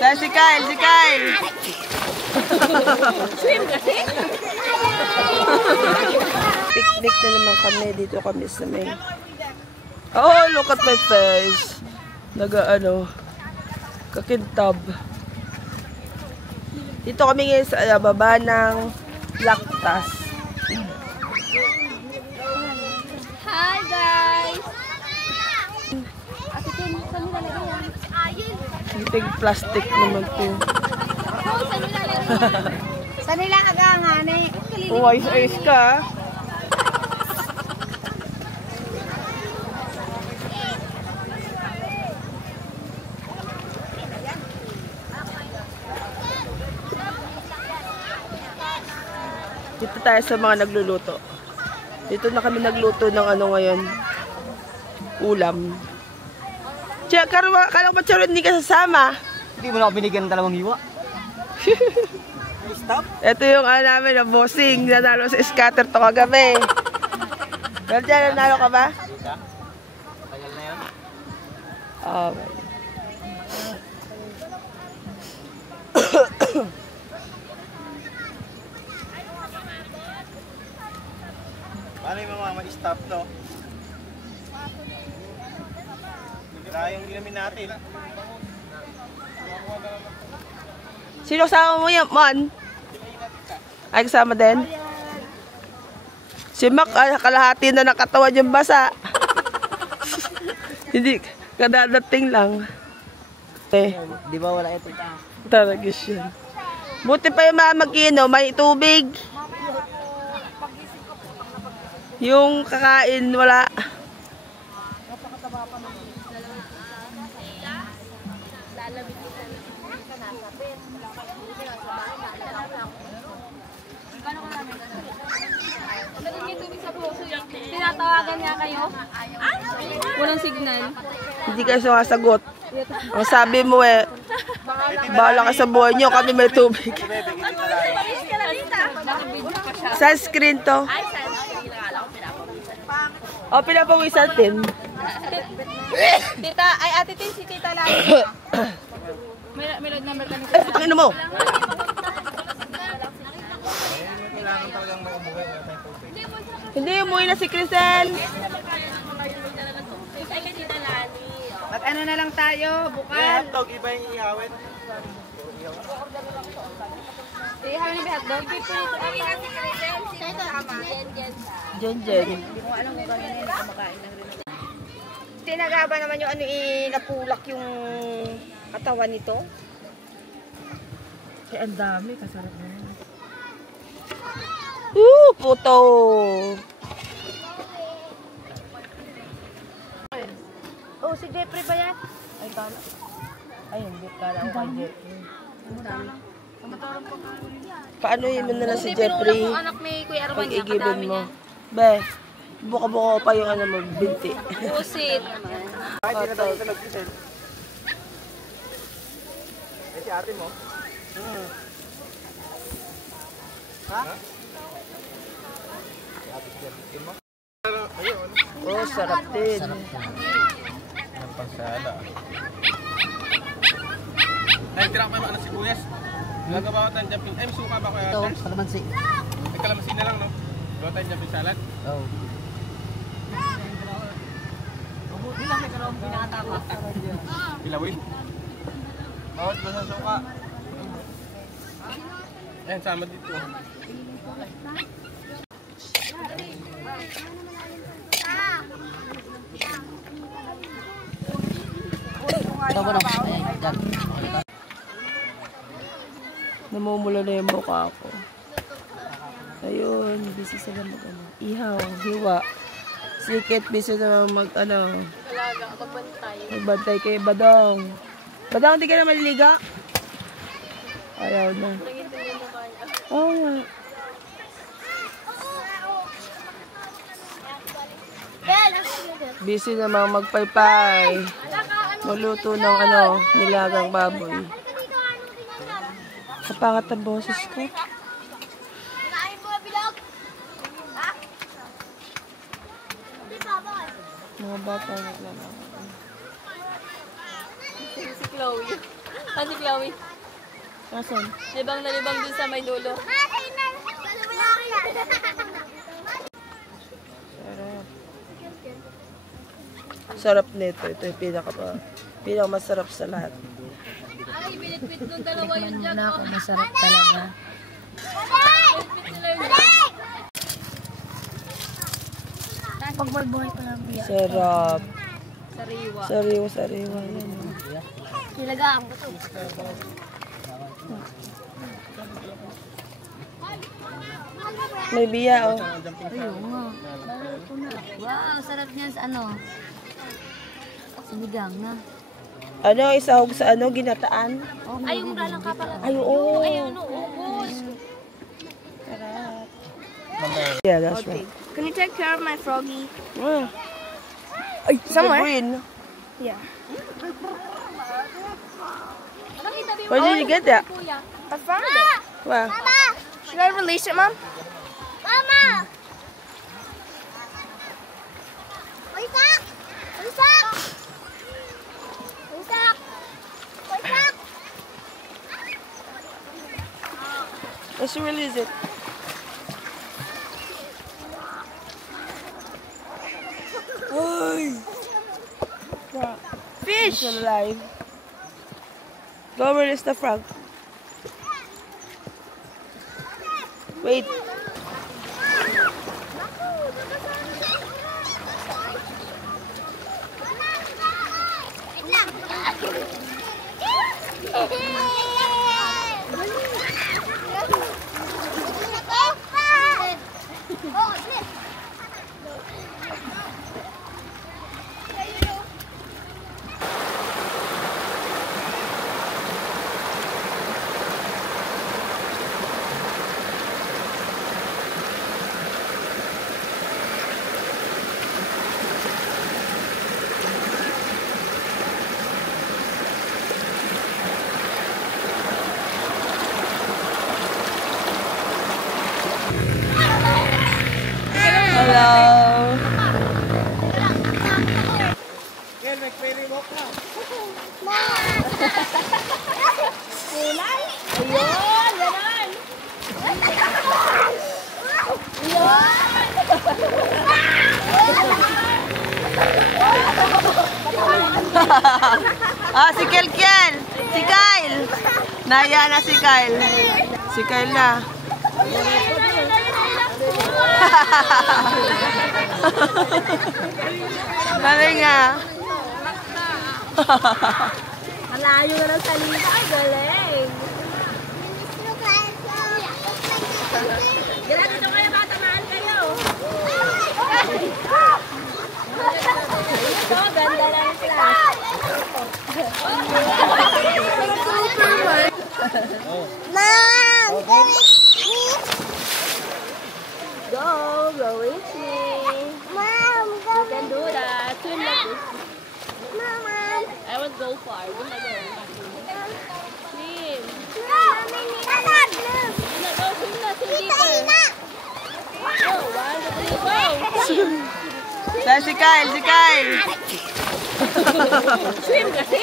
Saan si Kyle? Si Kyle! Swim kasi? Picnic na naman kami. Dito kami sa may... Oh, look at my face. Kakintab. Dito kami ngayon sa baba ng Lactas. Hi guys! Ate Ken, saan nilalagay yan? Big plastic naman po. Saan nilalagay yan? Saan nilalagay yan? Oh, ayos ka. Dito tayo sa mga nagluluto. Dito na kami nagluto ng ano ngayon. Ulam. Kala ba Charon hindi ka sasama? Hindi mo na ako binigyan ng 2 hiwa. Stop. Ito yung namin na bossing. Nanalo sa scatter to kagabi. Pero dyan, nanalo ka ba? Tagal na yan. Okay. Paano yung mga stop no? Yung ginamin natin. Sino kasama mo yan, Mon? Ay, kasama din? Si Mac, kalahati na nakatawan yung basa. Hindi, kadadating lang. Di ba wala ito? Taragis yun. Buti pa yung mamagino, may tubig. Yung kakain, wala. Tinatawagan niya kayo? Walang signal. Hindi kayo sumasagot. Ang sabi mo bahala ka sa buhay nyo, kami may tubig. Sunscreen to. O, pinapawisan din. Tita, ay ate Tin, si Tita Lani. May load number kami. Ay, putangin mo! Kailangan talagang maumuwi. Hindi, umuwi na si Crisel. At ano na lang tayo, bukal. Hotdog, iba yung ihawin. Ihawin na ba hotdog? Jen. Hindi ko alam kung gawin na yun, kumakain ng rin. Tinagaba naman yung napulak yung katawan nito. Ang dami, kasarap na yan. Puto! Oh, si Jeffrey ba yan? Ay, kala. Ay, hindi. Kala ko kay Jeffrey. Paano yun mo na lang si Jeffrey? Yung anak ni Kuya Arman niya, Pag-igibin kadami mo. niya. Be, buka-buka pa yung mo, binti. Pusit. Ay, di na tayo sa nag-present. Eh, si ate mo? Ha? Oh, sarap din. Ang pansala. Ay, tira ko yung sibuyas. Gagawa ko tayong jumping. Ay, may suka ba kaya? Ito, kalamansi. May kalamansi na lang, no? Gawa tayong jumping salad. Oo. Bilawin. Bawat ba sa suka? Ayan, sama dito. Ito ko lang. Yan. Namumula na yung mukha ko. Ayun, busy sila ihaw, hiwa. Sikit, busy na magbantay kay Badong. Badong, hindi ka na maliliga? Ayaw na. Oo nga. Busy namang magpaypay. Maluto ng nilagang baboy. Kapangat ang boses ko. Mga bata naglalaro. Chloe. Ah, si Chloe. Nasaan? Libang na libang dun sa may dulo. Sarap nito. Ito yung pinakamasarap sa lahat. Ay, binitbit nung dalawa yung dyan. Wala ako, masarap talaga. Binitbit nila yung dyan. Pagbalboy ko lang biya. Sarap. Sariwa. Sariwa. Yan. Nilagaan ko to. May biya, oh. Ayun nga. Wow, sarap niyan sa ano. Sinigang na. Ano, isahog sa ano, ginataan? Ay, yung lalang ka pala. Ay, oo. Ay, ano, ubos. Sarap. Yeah, that's right. Can you take care of my froggy? Ay, somewhere. Green. Yeah. Where did you get that? I found it. Wow. Should I release it, Mom? Mama! Waisak! Waisak! Waisak! Waisak! Let's release it. Ay! Fish! It's alive. Go release the frog. Wait. Hello. Ayun, ganon. Ah, si Kelkiel. Si Kyle. Naya na si Kyle. Si Kyle na. Galing nga. Malayo na ng salita. Ay, galing. Gila, dito kayo, matamaan kayo. Ito, ganda lang class. Go with me. Mom, go. You can do that. Swim like this. Mama. I won't go far. Go na go. Swim. Mami, nilalag. Swim na, go. Swim na. Swim deeper. Go. 1, 2, 3, go. Saan si Kyle? Si Kyle. Swim kasi.